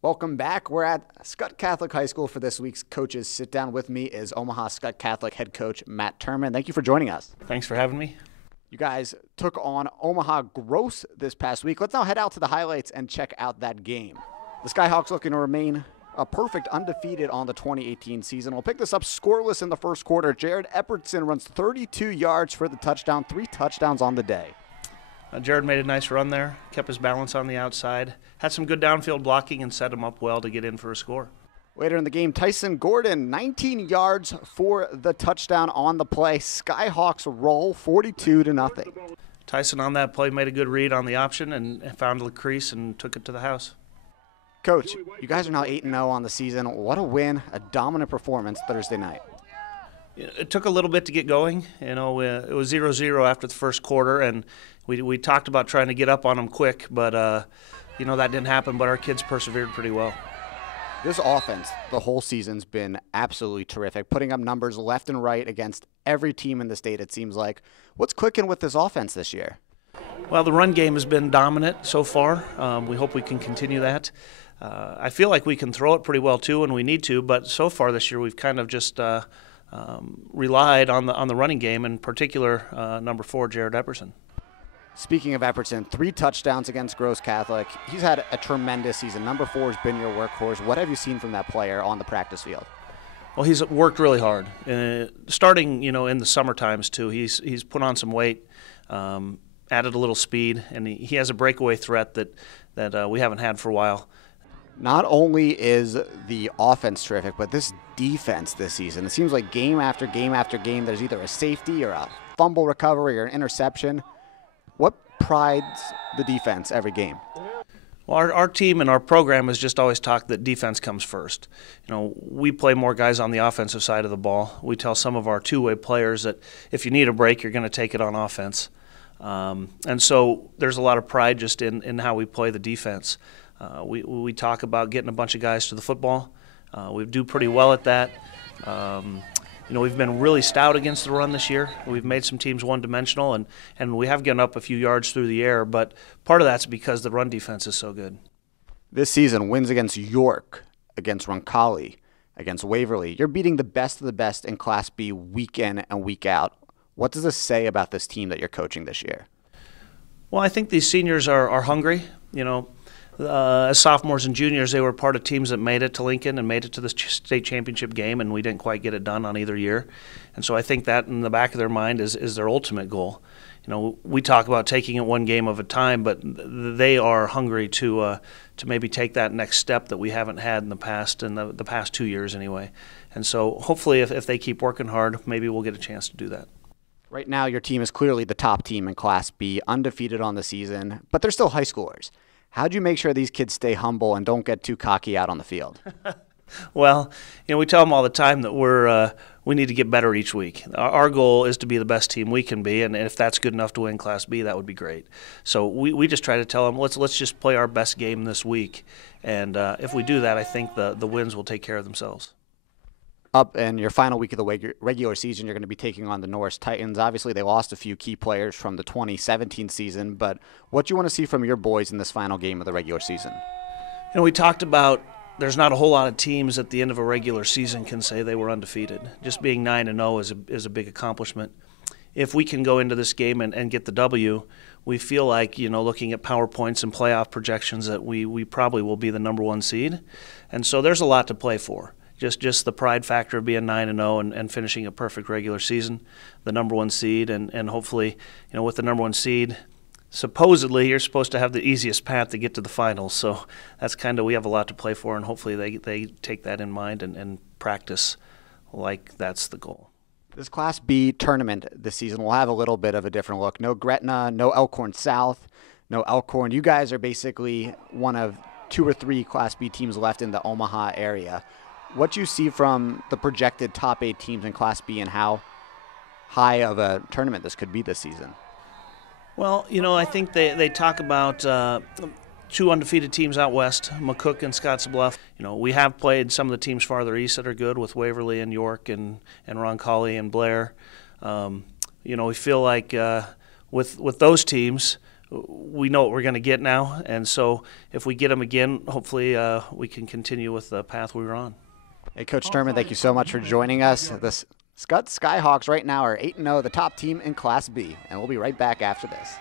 Welcome back. We're at Skutt Catholic High School for this week's Coaches Sit Down. With me is Omaha Skutt Catholic head coach Matt Turman. Thank you for joining us. Thanks for having me. You guys took on Omaha Gross this past week. Let's now head out to the highlights and check out that game. The Skyhawks looking to remain a perfect undefeated on the 2018 season. We'll pick this up scoreless in the first quarter. Jared Everson runs 32 yards for the touchdown, 3 touchdowns on the day. Jared made a nice run there, kept his balance on the outside, had some good downfield blocking, and set him up well to get in for a score. Later in the game, Tyson Gordon, 19 yards for the touchdown on the play. Skyhawks roll 42-0. Tyson on that play made a good read on the option and found the crease and took it to the house. Coach, you guys are now 8-0 on the season. What a win, a dominant performance Thursday night. It took a little bit to get going. It was 0-0 after the first quarter, and we talked about trying to get up on them quick, but that didn't happen. But our kids persevered pretty well. This offense, the whole season's been absolutely terrific, putting up numbers left and right against every team in the state, it seems like. What's clicking with this offense this year? Well, the run game has been dominant so far. We hope we can continue that. I feel like we can throw it pretty well, too, when we need to, but so far this year we've kind of just relied on the running game, in particular number 4, Jared Everson. Speaking of Everson, 3 touchdowns against Gross Catholic. He's had a tremendous season. Number 4 has been your workhorse. What have you seen from that player on the practice field? Well, he's worked really hard. Starting, in the summer times too. He's put on some weight, added a little speed, and he has a breakaway threat that we haven't had for a while. Not only is the offense terrific, but this defense this season, it seems like game after game after game, there's either a safety or a fumble recovery or an interception. What prides the defense every game? Well, our team and our program has just always talked that defense comes first. We play more guys on the offensive side of the ball. We tell some of our two-way players that if you need a break, you're going to take it on offense. And so there's a lot of pride just in how we play the defense. We talk about getting a bunch of guys to the football. We do pretty well at that. We've been really stout against the run this year. We've made some teams one-dimensional, and we have given up a few yards through the air, but part of that's because the run defense is so good. This season, wins against York, against Roncalli, against Waverly. You're beating the best of the best in Class B week in and week out. What does this say about this team that you're coaching this year? Well, I think these seniors are hungry. As sophomores and juniors, they were part of teams that made it to Lincoln and made it to the state championship game, and we didn't quite get it done on either year. And so I think that in the back of their mind is their ultimate goal. We talk about taking it one game at a time, but they are hungry to maybe take that next step that we haven't had in the past 2 years anyway. And so hopefully if they keep working hard, maybe we'll get a chance to do that. Right now your team is clearly the top team in Class B, undefeated on the season, but they're still high schoolers. How do you make sure these kids stay humble and don't get too cocky out on the field? Well, we tell them all the time that we need to get better each week. Our goal is to be the best team we can be, and if that's good enough to win Class B, that would be great. So we just try to tell them, let's just play our best game this week, and if we do that, I think the wins will take care of themselves. Up in your final week of the regular season, you're going to be taking on the Norris Titans. Obviously, they lost a few key players from the 2017 season, but what do you want to see from your boys in this final game of the regular season? We talked about there's not a whole lot of teams at the end of a regular season can say they were undefeated. Just being 9-0 is a big accomplishment. If we can go into this game and get the W, we feel like, looking at PowerPoints and playoff projections, that we probably will be the number 1 seed. And so there's a lot to play for. Just the pride factor of being 9-0 and finishing a perfect regular season, the number 1 seed, and hopefully, with the number 1 seed, supposedly you're supposed to have the easiest path to get to the finals. So that's we have a lot to play for, and hopefully they take that in mind and practice like that's the goal. This Class B tournament this season will have a little bit of a different look. No Gretna, no Elkhorn South, no Elkhorn. You guys are basically one of 2 or 3 Class B teams left in the Omaha area. What do you see from the projected top 8 teams in Class B and how high of a tournament this could be this season? Well, I think they talk about 2 undefeated teams out west, McCook and Scottsbluff. We have played some of the teams farther east that are good with Waverly and York and Roncalli and Blair. We feel like with those teams, we know what we're going to get now, and so if we get them again, hopefully we can continue with the path we were on. Hey, Coach Turman, thank you so much for joining us. The Skutt Skyhawks right now are 8-0, the top team in Class B, and we'll be right back after this.